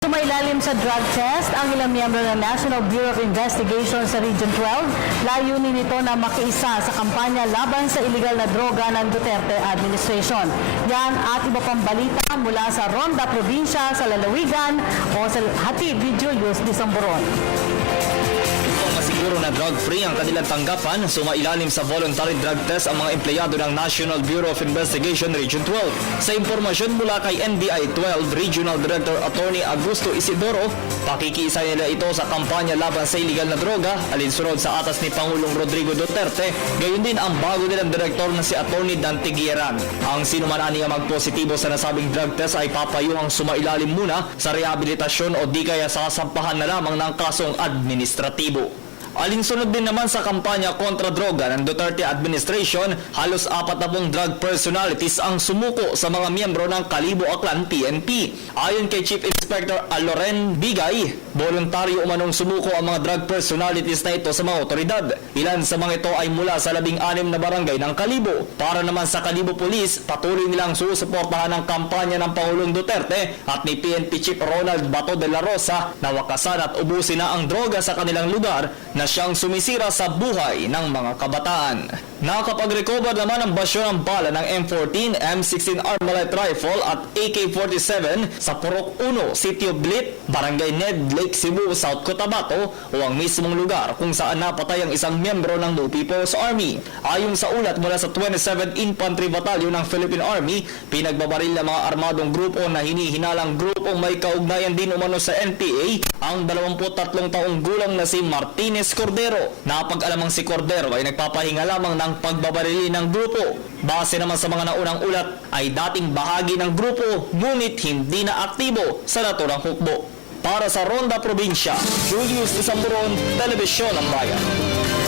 Sumailalim sa drug test ang ilang miyembro ng National Bureau of Investigation sa Region 12. Layunin nito na makiisa sa kampanya laban sa iligal na droga ng Duterte administration. Yan at iba pang balita mula sa Ronda Probinsya, sa Lalawigan o sa hatid ni Julius Disamboron. Masiguro na drug-free ang kanilang tanggapan, sumailalim sa voluntary drug test ang mga empleyado ng National Bureau of Investigation Region 12. Sa impormasyon mula kay NBI 12 Regional Director Attorney Augusto Isidoro, pakikiisa nila ito sa kampanya laban sa iligal na droga, alinsunod sa atas ni Pangulong Rodrigo Duterte, gayon din ang bago nilang direktor na si Attorney Dante Guieran. Ang sinuman niya magpositibo sa nasabing drug test ay papayong ang sumailalim muna sa rehabilitasyon o di kaya sasampahan na lamang ng kasong administratibo. Alinsunod din naman sa kampanya kontra droga ng Duterte administration, halos 40 drug personalities ang sumuko sa mga miyembro ng Kalibo Aklan PNP. Ayon kay Chief Inspector Aloren Bigay, voluntaryo umanong sumuko ang mga drug personalities na ito sa mga otoridad. Ilan sa mga ito ay mula sa 16 na barangay ng Kalibo. Para naman sa Kalibo Police, patuloy nilang susuportahan ang kampanya ng Pangulong Duterte at ni PNP Chief Ronald Bato de la Rosa na wakasan at ubusin na ang droga sa kanilang lugar na siyang sumisira sa buhay ng mga kabataan. Nakapag-recover naman ang basyo ng bala ng M14, M16 Armalite Rifle at AK-47 sa Purok 1, City of Blit, Barangay Ned, Lake Cebu, South Cotabato o ang mismong lugar kung saan napatay ang isang miyembro ng New People's Army. Ayon sa ulat mula sa 27th Infantry Battalion ng Philippine Army, pinagbabaril ng mga armadong grupo na hinihinalang grupong may kaugnayan din umano sa NPA ang 23 taong gulang na si Martinez Cordero. Napag-alamang si Cordero ay nagpapahinga lamang ng pagbabarili ng grupo. Base naman sa mga naunang ulat ay dating bahagi ng grupo ngunit hindi na aktibo sa naturang hukbo. Para sa Ronda Probinsya, Julius Disamboron, Telebisyon ng Bayan.